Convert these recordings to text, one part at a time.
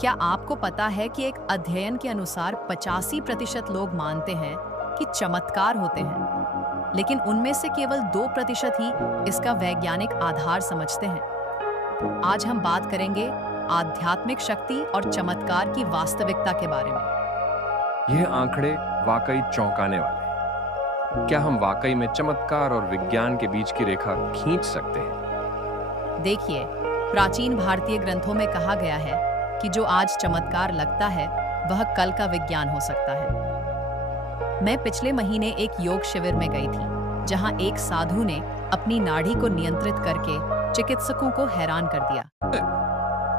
क्या आपको पता है कि एक अध्ययन के अनुसार 85% लोग मानते हैं कि चमत्कार होते हैं, लेकिन उनमें से केवल 2% ही इसका वैज्ञानिक आधार समझते हैं। आज हम बात करेंगे आध्यात्मिक शक्ति और चमत्कार की वास्तविकता के बारे में। यह आंकड़े वाकई चौंकाने वाले हैं। क्या हम वाकई में चमत्कार और विज्ञान के बीच की रेखा खींच सकते हैं? देखिए, प्राचीन भारतीय ग्रंथों में कहा गया है कि जो आज चमत्कार लगता है वह कल का विज्ञान हो सकता है। मैं पिछले महीने एक योग शिविर में गई थी, जहां एक साधु ने अपनी नाड़ी को नियंत्रित करके चिकित्सकों को हैरान कर दिया।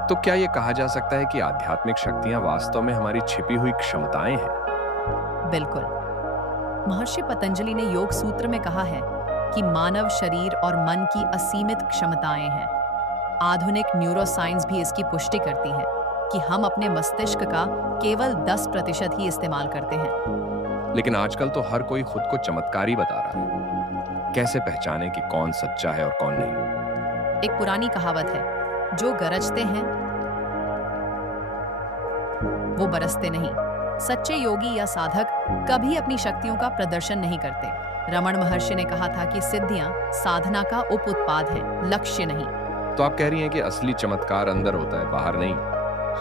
तो क्या यह कहा जा सकता है कि आध्यात्मिक शक्तियां वास्तव में हमारी छिपी हुई क्षमताएं हैं? बिल्कुल। महर्षि पतंजलि ने योग सूत्र में कहा है कि मानव शरीर और मन की असीमित क्षमताएं हैं। आधुनिक न्यूरोसाइंस भी इसकी पुष्टि करती है कि हम अपने मस्तिष्क का केवल 10% ही इस्तेमाल करते हैं। लेकिन आजकल तो हर कोई खुद को चमत्कारी बता रहा है। कैसे पहचाने कि कौन सच्चा है और कौन नहीं? एक पुरानी कहावत है, जो गरजते हैं वो बरसते नहीं। सच्चे योगी या साधक कभी अपनी शक्तियों का प्रदर्शन नहीं करते। रमण महर्षि ने कहा था कि सिद्धियां साधना का उप उत्पाद है, लक्ष्य नहीं। तो आप कह रही हैं कि असली चमत्कार अंदर होता है, बाहर नहीं?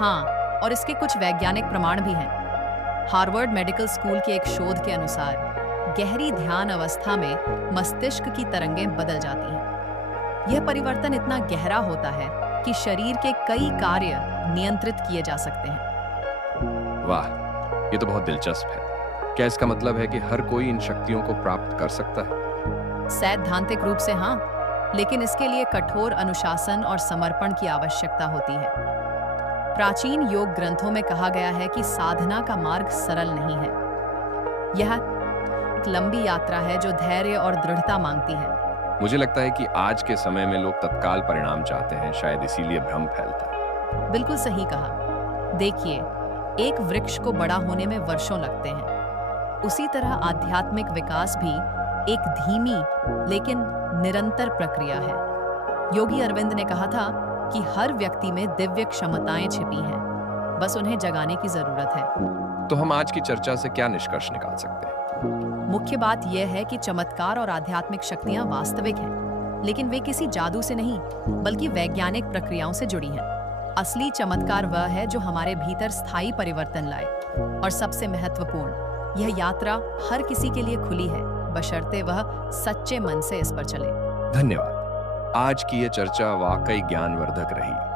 हाँ, और इसके कुछ वैज्ञानिक प्रमाण भी हैं। हार्वर्ड मेडिकल स्कूल के एक शोध के अनुसार गहरी ध्यान अवस्था में मस्तिष्क की तरंगें बदल जाती हैं। यह परिवर्तन इतना गहरा होता है कि शरीर के कई कार्य नियंत्रित किए जा सकते हैं। वाह, ये तो बहुत दिलचस्प है। क्या इसका मतलब है कि हर कोई इन शक्तियों को प्राप्त कर सकता है? सैद्धांतिक रूप से हाँ, लेकिन इसके लिए कठोर अनुशासन और समर्पण की आवश्यकता होती है। प्राचीन योग ग्रंथों में कहा गया है कि साधना का मार्ग सरल नहीं है। यह एक लंबी यात्रा है जो धैर्य और दृढ़ता मांगती है। मुझे लगता है कि आज के समय में लोग तत्काल परिणाम चाहते हैं, शायद इसीलिए भ्रम फैलता है। बिल्कुल सही कहा। देखिए, एक वृक्ष को बड़ा होने में वर्षों लगते हैं। उसी तरह आध्यात्मिक विकास भी एक धीमी लेकिन निरंतर प्रक्रिया है। योगी अरविंद ने कहा था कि हर व्यक्ति में दिव्य क्षमताएं छिपी हैं, बस उन्हें जगाने की जरूरत है। तो हम आज की चर्चा से क्या निष्कर्ष निकाल सकते हैं? मुख्य बात यह है कि चमत्कार और आध्यात्मिक शक्तियां वास्तविक हैं, लेकिन वे किसी जादू से नहीं, बल्कि वैज्ञानिक प्रक्रियाओं से जुड़ी हैं। असली चमत्कार वह है जो हमारे भीतर स्थायी परिवर्तन लाए। और सबसे महत्वपूर्ण, यह यात्रा हर किसी के लिए खुली है, बशर्ते वह सच्चे मन से इस पर चले। धन्यवाद। आज की यह चर्चा वाकई ज्ञानवर्धक रही।